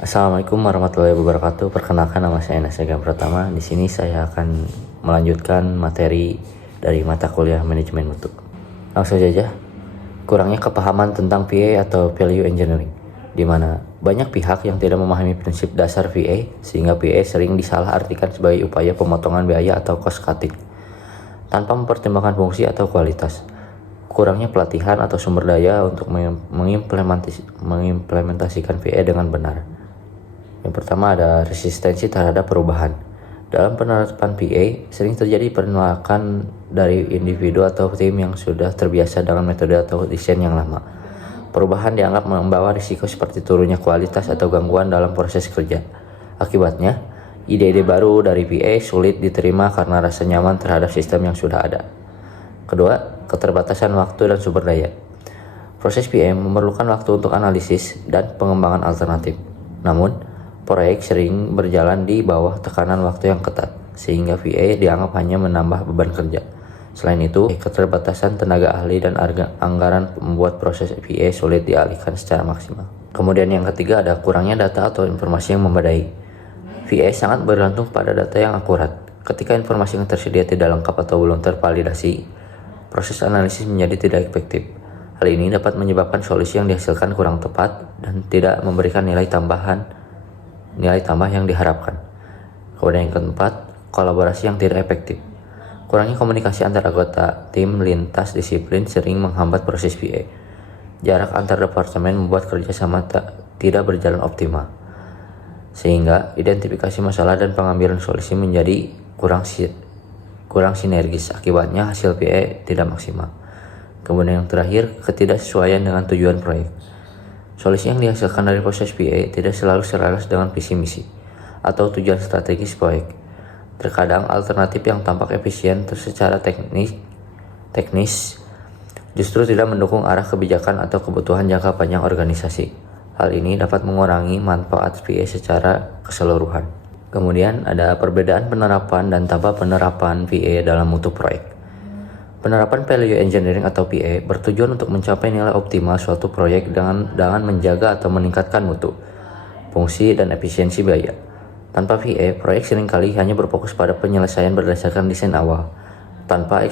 Assalamualaikum warahmatullahi wabarakatuh. Perkenalkan, nama saya Nasega Pratama. Di sini saya akan melanjutkan materi dari mata kuliah manajemen mutu. Langsung saja. Kurangnya kepahaman tentang VA atau Value Engineering, di mana banyak pihak yang tidak memahami prinsip dasar VA sehingga VA sering disalahartikan sebagai upaya pemotongan biaya atau cost cutting tanpa mempertimbangkan fungsi atau kualitas. Kurangnya pelatihan atau sumber daya untuk mengimplementasikan VA dengan benar. Yang pertama ada resistensi terhadap perubahan. Dalam penerapan PA, sering terjadi penolakan dari individu atau tim yang sudah terbiasa dengan metode atau desain yang lama. Perubahan dianggap membawa risiko seperti turunnya kualitas atau gangguan dalam proses kerja. Akibatnya, ide-ide baru dari PA sulit diterima karena rasa nyaman terhadap sistem yang sudah ada. Kedua, keterbatasan waktu dan sumber daya. Proses PA memerlukan waktu untuk analisis dan pengembangan alternatif. Namun, proyek sering berjalan di bawah tekanan waktu yang ketat, sehingga VA dianggap hanya menambah beban kerja. Selain itu, keterbatasan tenaga ahli dan anggaran membuat proses VA sulit dialihkan secara maksimal. Kemudian yang ketiga ada kurangnya data atau informasi yang memadai. VA sangat bergantung pada data yang akurat. Ketika informasi yang tersedia tidak lengkap atau belum tervalidasi, proses analisis menjadi tidak efektif. Hal ini dapat menyebabkan solusi yang dihasilkan kurang tepat dan tidak memberikan nilai tambah yang diharapkan. Kemudian yang keempat, kolaborasi yang tidak efektif. Kurangnya komunikasi antar anggota tim lintas disiplin sering menghambat proses VA. Jarak antar departemen membuat kerjasama tidak berjalan optimal, sehingga identifikasi masalah dan pengambilan solusi menjadi kurang sinergis. Akibatnya hasil VA tidak maksimal. Kemudian yang terakhir, ketidaksesuaian dengan tujuan proyek. Solusi yang dihasilkan dari proses PA tidak selalu selaras dengan visi misi atau tujuan strategis proyek. Terkadang alternatif yang tampak efisien secara teknis justru tidak mendukung arah kebijakan atau kebutuhan jangka panjang organisasi. Hal ini dapat mengurangi manfaat PA secara keseluruhan. Kemudian ada perbedaan penerapan dan tanpa penerapan PA dalam mutu proyek. Penerapan Value Engineering atau PA bertujuan untuk mencapai nilai optimal suatu proyek dengan menjaga atau meningkatkan mutu, fungsi, dan efisiensi biaya. Tanpa PA, proyek seringkali hanya berfokus pada penyelesaian berdasarkan desain awal, tanpa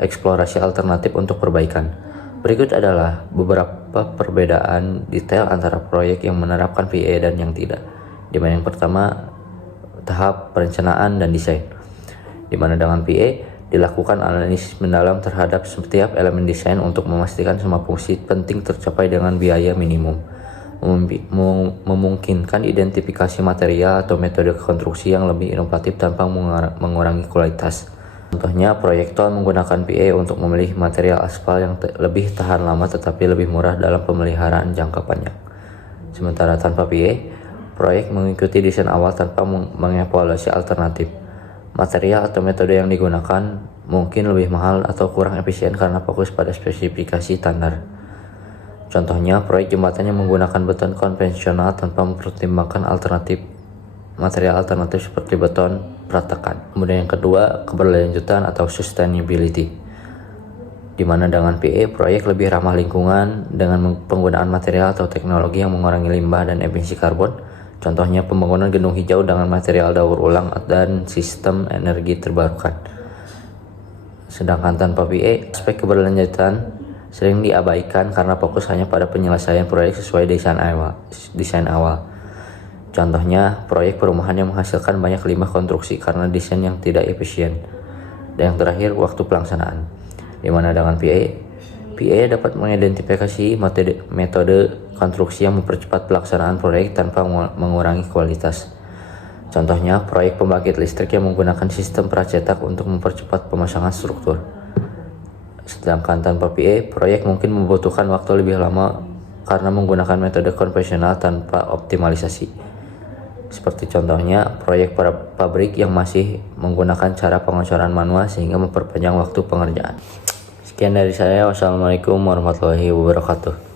eksplorasi alternatif untuk perbaikan. Berikut adalah beberapa perbedaan detail antara proyek yang menerapkan PA dan yang tidak. Di mana yang pertama, tahap perencanaan dan desain. Di mana dengan PA dilakukan analisis mendalam terhadap setiap elemen desain untuk memastikan semua fungsi penting tercapai dengan biaya minimum, memungkinkan identifikasi material atau metode konstruksi yang lebih inovatif tanpa mengurangi kualitas. Contohnya, proyek tol menggunakan PA untuk memilih material aspal yang lebih tahan lama tetapi lebih murah dalam pemeliharaan jangka panjang. Sementara tanpa PA, proyek mengikuti desain awal tanpa mengevaluasi alternatif. Material atau metode yang digunakan mungkin lebih mahal atau kurang efisien karena fokus pada spesifikasi standar. Contohnya, proyek jembatan yang menggunakan beton konvensional tanpa mempertimbangkan material alternatif seperti beton ratakan. Kemudian yang kedua, keberlanjutan atau sustainability, di mana dengan PA proyek lebih ramah lingkungan dengan penggunaan material atau teknologi yang mengurangi limbah dan emisi karbon. Contohnya pembangunan gedung hijau dengan material daur ulang dan sistem energi terbarukan. Sedangkan tanpa PA, aspek keberlanjutan sering diabaikan karena fokus hanya pada penyelesaian proyek sesuai desain awal. Contohnya, proyek perumahan yang menghasilkan banyak limbah konstruksi karena desain yang tidak efisien. Dan yang terakhir, waktu pelaksanaan, di mana dengan PA dapat mengidentifikasi metode konstruksi yang mempercepat pelaksanaan proyek tanpa mengurangi kualitas. Contohnya, proyek pembangkit listrik yang menggunakan sistem pracetak untuk mempercepat pemasangan struktur. Sedangkan tanpa PA, proyek mungkin membutuhkan waktu lebih lama karena menggunakan metode konvensional tanpa optimalisasi. Seperti contohnya, proyek pabrik yang masih menggunakan cara pengocoran manual sehingga memperpanjang waktu pengerjaan. Sekian dari saya. Wassalamualaikum warahmatullahi wabarakatuh.